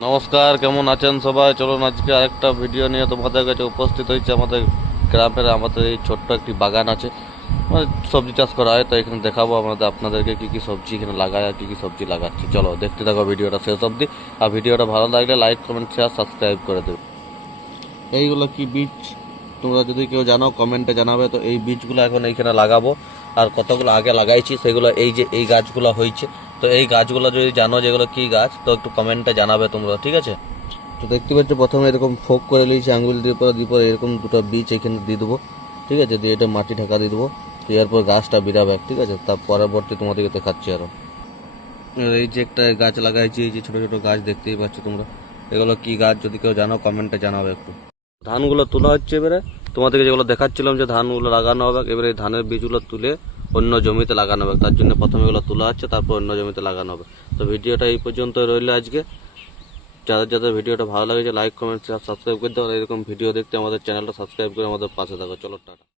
নমস্কার, কেমন আছেন সবাই? চলুন আজকে আরেকটা ভিডিও নিয়ে তোমাদের কাছে উপস্থিত হয়েছে। আমাদের গ্রামের আমাদের এই ছোট্ট একটি বাগান আছে, মানে সবজি চাষ করা হয়। তো এখানে দেখাবো আপনাদেরকে কী কী সবজি এখানে লাগায় আর কী কী সবজি লাগাচ্ছি। চলো দেখতে থাকো ভিডিওটা শেষ অবধি। আর ভিডিওটা ভালো লাগলে লাইক, কমেন্ট, শেয়ার, সাবস্ক্রাইব করে দেবে। এইগুলো কি বীজ তোমরা যদি কেউ জানো কমেন্টে জানাবে। তো এই বীজগুলো এখন এইখানে লাগাবো। আর কতগুলো আগে লাগাইছি সেগুলো এই যে এই গাছগুলো হয়েছে। তো এই গাছগুলো যদি জানো যেগুলো কি গাছ, তো একটু কমেন্টে জানাবে তোমরা, ঠিক আছে? তো দেখতে পাচ্ছ প্রথমে এরকম ফোক করে নিয়েছি আঙ্গুল দিয়ে, পরে এরকম দুটো বীজ এখানে দিয়ে দেবো, ঠিক আছে? দিয়ে এটা মাটি ঢাকা দিয়ে দেবো। তো এরপর গাছটা বেরাবে, ঠিক আছে? তার পরবর্তী তোমাদেরকে দেখাচ্ছি আরো। এই যে একটা গাছ লাগাইছি, এই যে ছোট ছোট গাছ দেখতেই পাচ্ছ তোমরা। এগুলো কি গাছ যদি কেউ জানো কমেন্টে জানাবে একটু। ধানগুলো তোলা হচ্ছে এবারে। তোমাদেরকে যেগুলো দেখাচ্ছিলাম যে ধানগুলো লাগানো হবে, এবারে এই ধানের বীজগুলো তুলে অন্য জমিতে লাগানো হবে। তার জন্য প্রথমে এগুলো তোলা হচ্ছে, তারপর অন্য জমিতে লাগানো হবে। তো ভিডিওটা এই পর্যন্ত রইলো আজকে। যাদের যাদের ভিডিওটা ভালো লাগেছে লাইক, কমেন্ট, শেয়ার, সাবস্ক্রাইব করে দাও। আর এরকম ভিডিও দেখতে আমাদের চ্যানেলটা সাবস্ক্রাইব করে আমাদের পাশে থাকো। চলো টাটা।